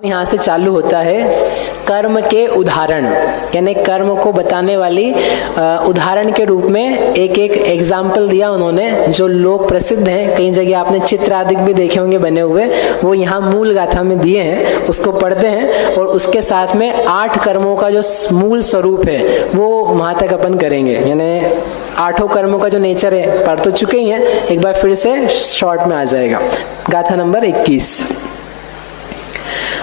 यहाँ से चालू होता है कर्म के उदाहरण, यानी कर्म को बताने वाली उदाहरण के रूप में एक एक एग्जाम्पल दिया उन्होंने, जो लोग प्रसिद्ध हैं। कई जगह आपने चित्र आदि भी देखे होंगे बने हुए, वो यहाँ मूल गाथा में दिए हैं, उसको पढ़ते हैं और उसके साथ में 8 कर्मों का जो मूल स्वरूप है वो वहाँ तक अपन करेंगे। यानी 8 कर्मों का जो नेचर है पढ़ तो चुके ही हैं, एक बार फिर से शॉर्ट में आ जाएगा। गाथा नंबर 21।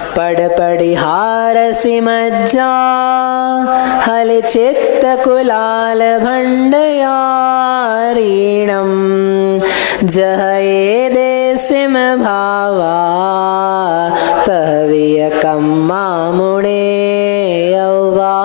पढ़ पढ़िहारसि मज्जा हल चित्त कुलाल भंडयारीणम जहये देसिम भावा तहवीय कम्मा मुणे यौवा।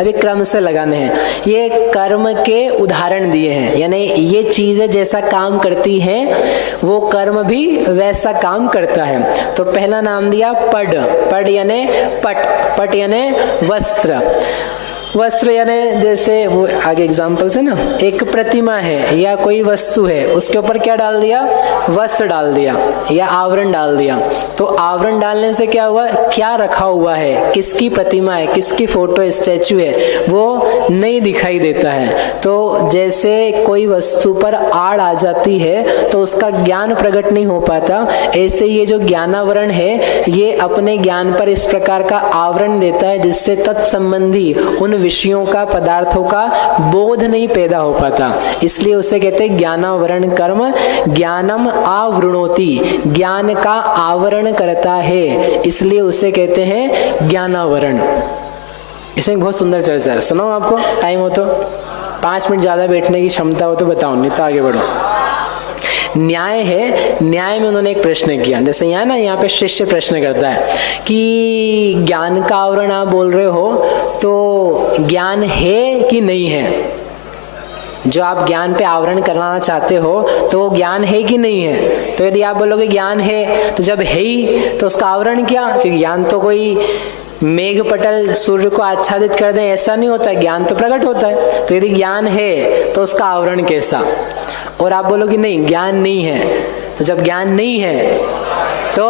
अभी क्रम से लगाने हैं। ये कर्म के उदाहरण दिए हैं, यानी ये चीजें जैसा काम करती हैं वो कर्म भी वैसा काम करता है। तो पहला नाम दिया पड, पड यानी पट, पट यानी वस्त्र, वस्त्र यानी जैसे वो आगे एग्जाम्पल्स है ना, एक प्रतिमा है या कोई वस्तु है, उसके ऊपर क्या डाल दिया, वस्त्र डाल दिया या आवरण डाल दिया। तो आवरण डालने से क्या हुआ, क्या रखा हुआ है, किसकी प्रतिमा है, किसकी फोटो स्टैचू है, वो नहीं दिखाई देता है। तो जैसे कोई वस्तु पर आड़ आ जाती है तो उसका ज्ञान प्रकट नहीं हो पाता, ऐसे ये जो ज्ञानावरण है ये अपने ज्ञान पर इस प्रकार का आवरण देता है जिससे तत्संबंधी उन विषयों का, पदार्थों का बोध नहीं पैदा हो पाता। इसलिए उसे कहते हैं ज्ञानावरण कर्म। ज्ञानम आवृणोति, ज्ञान का आवरण करता है, इसलिए उसे कहते हैं ज्ञानावरण। इसमें बहुत सुंदर चर्चा है, सुनो आपको टाइम हो तो, 5 मिनट ज्यादा बैठने की क्षमता हो तो बताओ, नहीं तो आगे बढ़ो। न्याय है, न्याय में उन्होंने एक प्रश्न किया, जैसे यहाँ ना, यहाँ पे शिष्य प्रश्न करता है कि ज्ञान का आवरण आप बोल रहे हो तो ज्ञान है कि नहीं है, जो आप ज्ञान पे आवरण कराना चाहते हो तो वो ज्ञान है कि नहीं है। तो यदि आप बोलोगे ज्ञान है, तो जब है ही तो उसका आवरण क्या, क्योंकि ज्ञान तो कोई मेघ पटल सूर्य को आच्छादित कर दे ऐसा नहीं होता है, ज्ञान तो प्रकट होता है। तो यदि ज्ञान है तो उसका आवरण कैसा, और आप बोलोगे नहीं ज्ञान नहीं है, तो जब ज्ञान नहीं है तो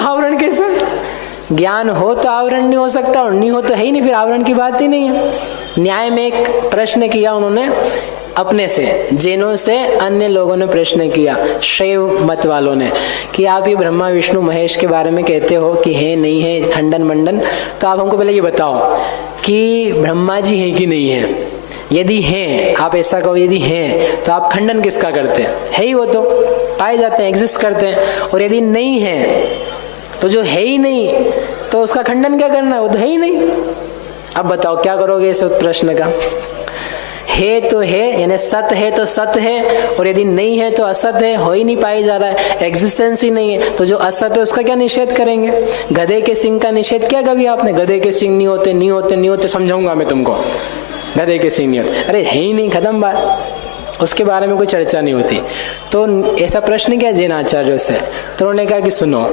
आवरण कैसा, ज्ञान हो तो आवरण नहीं हो सकता और नहीं हो तो है ही नहीं, फिर आवरण की बात ही नहीं है। न्याय में एक प्रश्न किया उन्होंने अपने से, जैनों से अन्य लोगों ने प्रश्न किया, शैव मत वालों ने, कि आप ये ब्रह्मा विष्णु महेश के बारे में कहते हो कि है नहीं है, खंडन मंडन, तो आप हमको पहले ये बताओ कि ब्रह्मा जी हैं कि नहीं है। यदि हैं, आप ऐसा कहो यदि हैं, तो आप खंडन किसका करते हैं, है ही वो तो पाए जाते हैं, एग्जिस्ट करते हैं। और यदि नहीं है तो जो है ही नहीं तो उसका खंडन क्या करना है, वो तो है ही नहीं। अब बताओ क्या करोगे इस प्रश्न का। है तो है, यानी सत्य है तो सत्य है, और यदि नहीं है तो असत्य है, हो ही नहीं पाई जा रहा है, एग्जिस्टेंस ही नहीं है। तो जो असत्य है उसका क्या निषेध करेंगे। गधे के सिंह का निषेध क्या कभी आपने, गधे के सिंह नहीं होते नहीं होते नहीं होते, समझाऊंगा मैं तुमको, गधे के सिंह नहीं होते, अरे है ही नहीं, खत्म बात, उसके बारे में कोई चर्चा नहीं होती। तो ऐसा प्रश्न किया जैन आचार्यों से, तो उन्होंने कहा कि सुनो,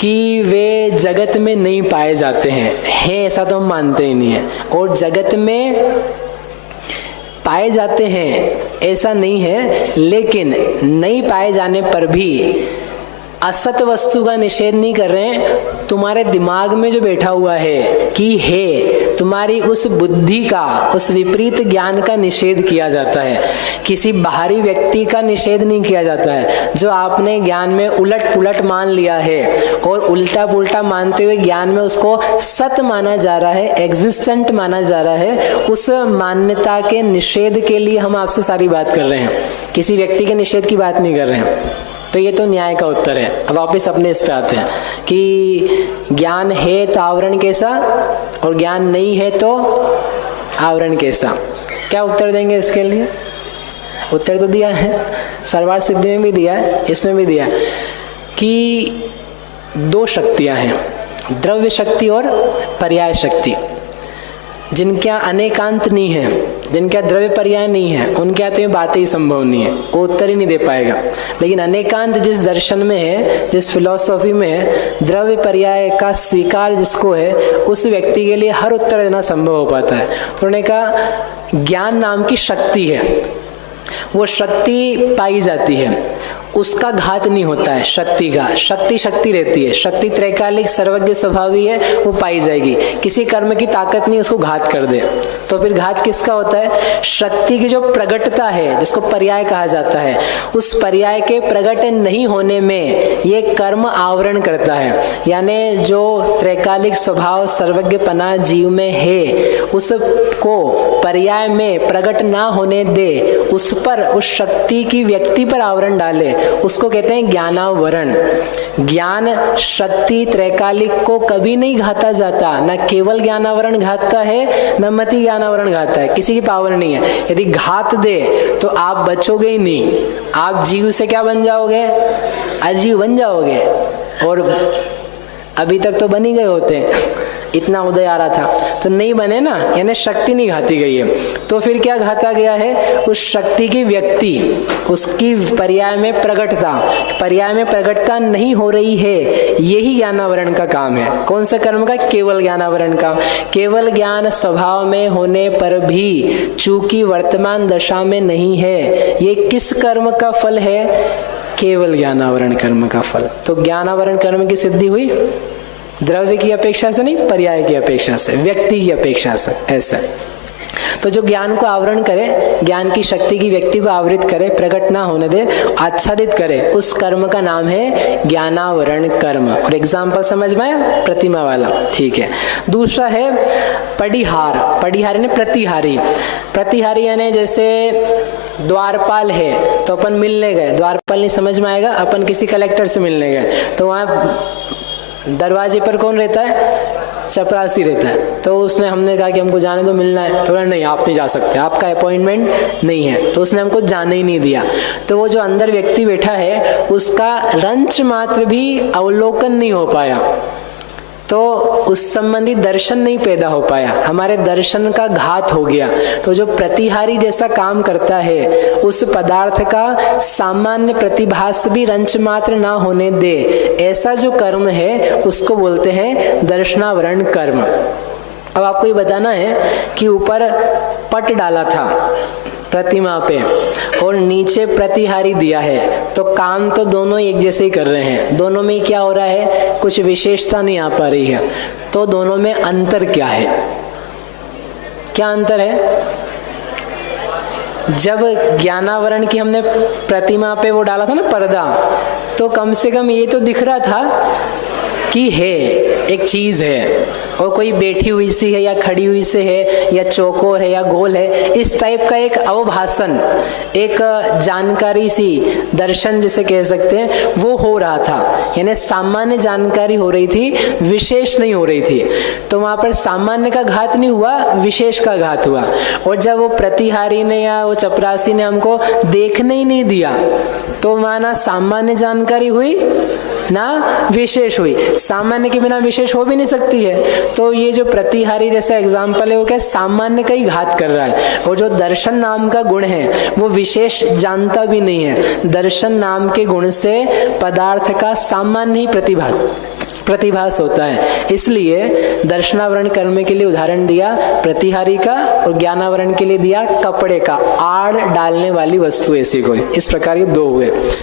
कि वे जगत में नहीं पाए जाते हैं, ऐसा तो हम मानते ही नहीं है, और जगत में पाए जाते हैं ऐसा नहीं है, लेकिन नहीं पाए जाने पर भी असत वस्तु का निषेध नहीं कर रहे हैं। तुम्हारे दिमाग में जो बैठा हुआ है कि है, तुम्हारी उस बुद्धि का, उस विपरीत ज्ञान का निषेध किया जाता है, किसी बाहरी व्यक्ति का निषेध नहीं किया जाता है। जो आपने ज्ञान में उलट पुलट मान लिया है और उल्टा पुल्टा मानते हुए ज्ञान में उसको सत्य माना जा रहा है, एग्जिस्टेंट माना जा रहा है, उस मान्यता के निषेध के लिए हम आपसे सारी बात कर रहे हैं, किसी व्यक्ति के निषेध की बात नहीं कर रहे हैं। तो ये तो न्याय का उत्तर है। अब वापस अपने इस पे आते हैं कि ज्ञान है तो आवरण कैसा, और ज्ञान नहीं है तो आवरण कैसा। क्या उत्तर देंगे इसके लिए। उत्तर तो दिया है, सर्वार्थ सिद्धि में भी दिया है, इसमें भी दिया है कि 2 शक्तियां हैं, द्रव्य शक्ति और पर्याय शक्ति। जिनके यहाँ अनेकांत नहीं है, जिनके यहाँ द्रव्य पर्याय नहीं है, उनके यहाँ तो ये बातें ही संभव नहीं है, वो उत्तर ही नहीं दे पाएगा। लेकिन अनेकांत जिस दर्शन में है, जिस फिलॉसफी में है, द्रव्य पर्याय का स्वीकार जिसको है, उस व्यक्ति के लिए हर उत्तर देना संभव हो पाता है। तो उन्होंने कहा ज्ञान नाम की शक्ति है, वो शक्ति पाई जाती है, उसका घात नहीं होता है शक्ति का। शक्ति शक्ति रहती है, शक्ति त्रैकालिक सर्वज्ञ स्वभावी है, वो पाई जाएगी। किसी कर्म की ताकत नहीं उसको घात कर दे, तो फिर घात किसका होता है? शक्ति की जो प्रगटता है, जिसको पर्याय कहा जाता है, उस पर्याय के प्रकट नहीं होने में ये कर्म आवरण करता है। यानी जो त्रैकालिक स्वभाव सर्वज्ञपना जीव में है, उसको पर्याय में प्रकट ना होने दे, उस पर, उस शक्ति की व्यक्ति पर आवरण डाले, उसको कहते हैं ज्ञानावरण। ज्ञान शक्ति त्रैकालिक को कभी नहीं घाता जाता, न केवल ज्ञानावरण घातता है, न मति ज्ञानावरण घातता है, किसी की पावर नहीं है। यदि घात दे तो आप बचोगे ही नहीं, आप जीव से क्या बन जाओगे? अजीव बन जाओगे। और अभी तक तो बन ही गए होते, इतना उदय आ रहा था, तो नहीं बने ना, यानी शक्ति नहीं घाती गई है। तो फिर क्या घाता गया है? उस शक्ति की व्यक्ति, उसकी पर्याय में प्रगटता, पर्याय में प्रगटता नहीं हो रही है, यही ज्ञानावरण का काम है। कौन सा कर्म का? केवल ज्ञानावरण का। केवल ज्ञान स्वभाव में होने पर भी चूंकि वर्तमान दशा में नहीं है, ये किस कर्म का फल है? केवल ज्ञानावरण कर्म का फल। तो ज्ञानावरण कर्म की सिद्धि हुई द्रव्य की अपेक्षा से नहीं, पर्याय की अपेक्षा से, व्यक्ति की अपेक्षा से। ऐसा तो जो ज्ञान को आवरण करे, ज्ञान की शक्ति की व्यक्ति को आवृत करे, प्रकट ना होने दे, आच्छादित करे, उस कर्म का नाम है ज्ञानावरण कर्म। और एग्जाम्पल समझ में आया? प्रतिमा वाला, ठीक है। दूसरा है पडिहार। पडिहार यानी प्रतिहारी। प्रतिहारी यानी जैसे द्वारपाल है तो अपन मिलने गए, द्वारपाल नहीं समझ में आएगा, अपन किसी कलेक्टर से मिलने गए, तो वहां दरवाजे पर कौन रहता है? चपरासी रहता है। तो उसने, हमने कहा कि हमको जाने दो, मिलना है, तो नहीं आप नहीं जा सकते, आपका अपॉइंटमेंट नहीं है, तो उसने हमको जाने ही नहीं दिया। तो वो जो अंदर व्यक्ति बैठा है उसका रंच मात्र भी अवलोकन नहीं हो पाया, तो उस संबंधी दर्शन नहीं पैदा हो पाया, हमारे दर्शन का घात हो गया। तो जो प्रतिहारी जैसा काम करता है, उस पदार्थ का सामान्य प्रतिभास भी रंच मात्र ना होने दे, ऐसा जो कर्म है उसको बोलते हैं दर्शनावरण कर्म। अब आपको ये बताना है कि ऊपर पट डाला था प्रतिमा पे और नीचे प्रतिहारी दिया है, तो काम तो दोनों एक जैसे ही कर रहे हैं, दोनों में क्या हो रहा है? कुछ विशेषता नहीं आ पा रही है। तो दोनों में अंतर क्या है? क्या अंतर है? जब ज्ञानावरण की हमने प्रतिमा पे वो डाला था ना पर्दा, तो कम से कम ये तो दिख रहा था कि है, एक चीज है, और कोई बैठी हुई सी है या खड़ी हुई से है या चौकोर है या गोल है, इस टाइप का एक अवभाषण, एक जानकारी सी, दर्शन जिसे कह सकते हैं, वो हो रहा था। यानी सामान्य जानकारी हो रही थी, विशेष नहीं हो रही थी। तो वहां पर सामान्य का घात नहीं हुआ, विशेष का घात हुआ। और जब वो प्रतिहारी ने या वो चपरासी ने हमको देखने ही नहीं दिया, तो माना सामान्य जानकारी हुई ना विशेष हुई। सामान्य के बिना विशेष हो भी नहीं सकती है। तो ये जो प्रतिहारी जैसा एग्जाम्पल है, वो क्या सामान्य का ही घात कर रहा है। और जो दर्शन नाम का गुण है वो विशेष जानता भी नहीं है। दर्शन नाम के गुण से पदार्थ का सामान्य ही प्रतिभास होता है। इसलिए दर्शनावरण कर्म के लिए उदाहरण दिया प्रतिहारी का, और ज्ञानावरण के लिए दिया कपड़े का, आड़ डालने वाली वस्तु ऐसी कोई। इस प्रकार ये दो हुए।